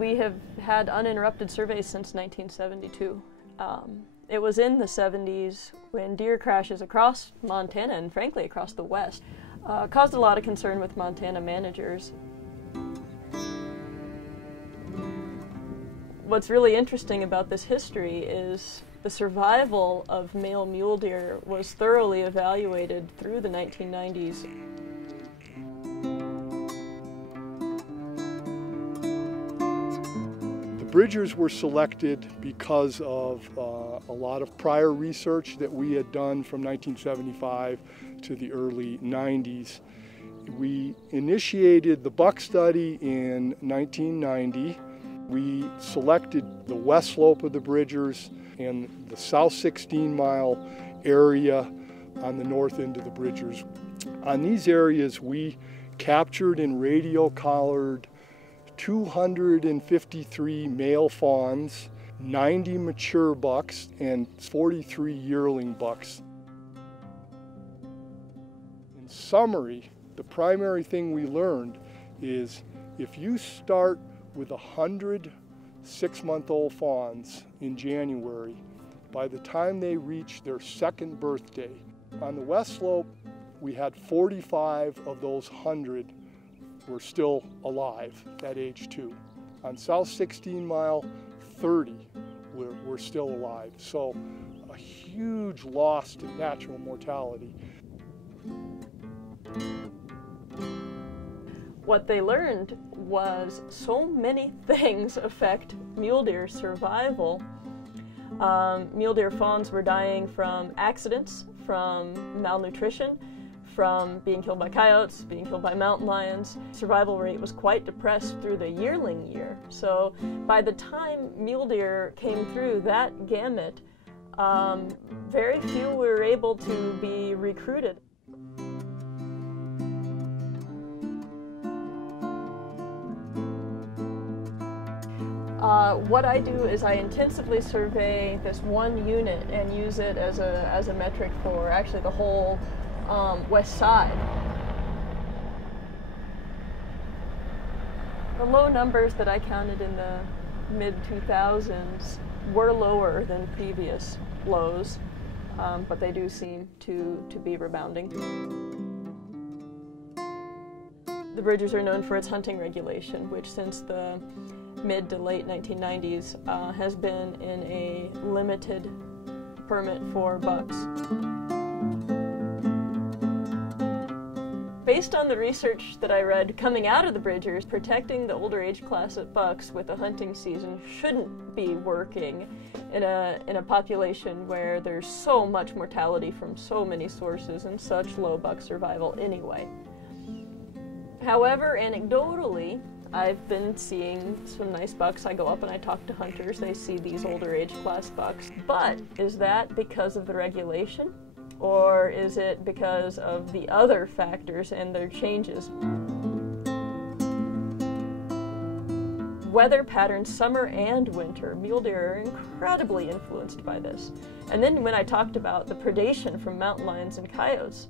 We have had uninterrupted surveys since 1972. It was in the 70s when deer crashes across Montana and frankly across the West caused a lot of concern with Montana managers. What's really interesting about this history is the survival of male mule deer was thoroughly evaluated through the 1990s. The Bridgers were selected because of a lot of prior research that we had done from 1975 to the early 90s. We initiated the buck study in 1990. We selected the west slope of the Bridgers and the south 16-mile area on the north end of the Bridgers. On these areas, we captured and radio collared 253 male fawns, 90 mature bucks, and 43 yearling bucks. In summary, the primary thing we learned is if you start with 100 6-month-old fawns in January, by the time they reach their second birthday, on the west slope we had 45 of those 100 were still alive at age 2. On South 16 Mile, 30 were still alive. So a huge loss to natural mortality. What they learned was so many things affect mule deer survival. Mule deer fawns were dying from accidents, from malnutrition, from being killed by coyotes, being killed by mountain lions. Survival rate was quite depressed through the yearling year. So by the time mule deer came through that gamut, very few were able to be recruited. What I do is I intensively survey this one unit and use it as a metric for actually the whole west side. The low numbers that I counted in the mid-2000s were lower than previous lows, but they do seem to be rebounding. The Bridgers are known for its hunting regulation, which since the mid to late 1990s has been in a limited permit for bucks. Based on the research that I read coming out of the Bridgers, protecting the older age class of bucks with a hunting season shouldn't be working in a population where there's so much mortality from so many sources and such low buck survival anyway. However, anecdotally, I've been seeing some nice bucks. I go up and I talk to hunters. They see these older age class bucks. But is that because of the regulation? Or is it because of the other factors and their changes? Weather patterns, summer and winter, mule deer are incredibly influenced by this. And then when I talked about the predation from mountain lions and coyotes,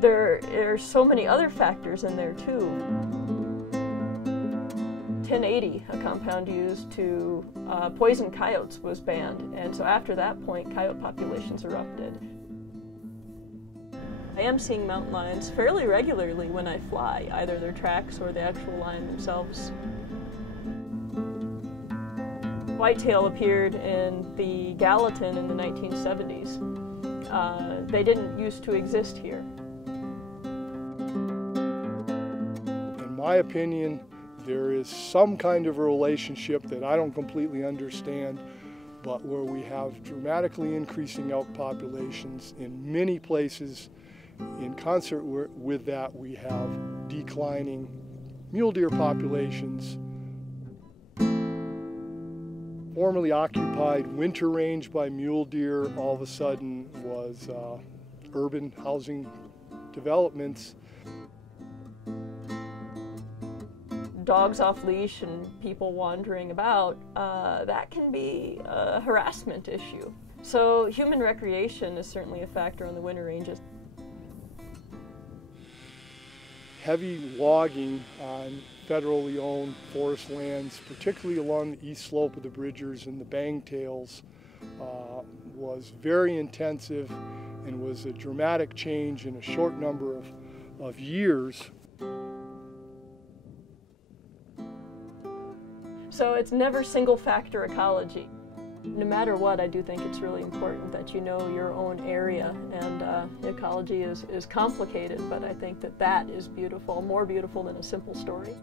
there are so many other factors in there too. 1080, a compound used to poison coyotes, was banned, and so after that point, coyote populations erupted. I am seeing mountain lions fairly regularly when I fly, either their tracks or the actual lion themselves. Whitetail appeared in the Gallatin in the 1970s. They didn't used to exist here. In my opinion, there is some kind of a relationship that I don't completely understand, but where we have dramatically increasing elk populations in many places. In concert with that, we have declining mule deer populations. Formerly occupied winter range by mule deer all of a sudden was urban housing developments. Dogs off leash and people wandering about, that can be a harassment issue. So human recreation is certainly a factor on the winter ranges. heavy logging on federally owned forest lands, particularly along the east slope of the Bridgers and the Bangtails, was very intensive and was a dramatic change in a short number of years. So it's never single factor ecology. No matter what, I do think it's really important that you know your own area, and ecology is complicated, but I think that is beautiful, more beautiful than a simple story.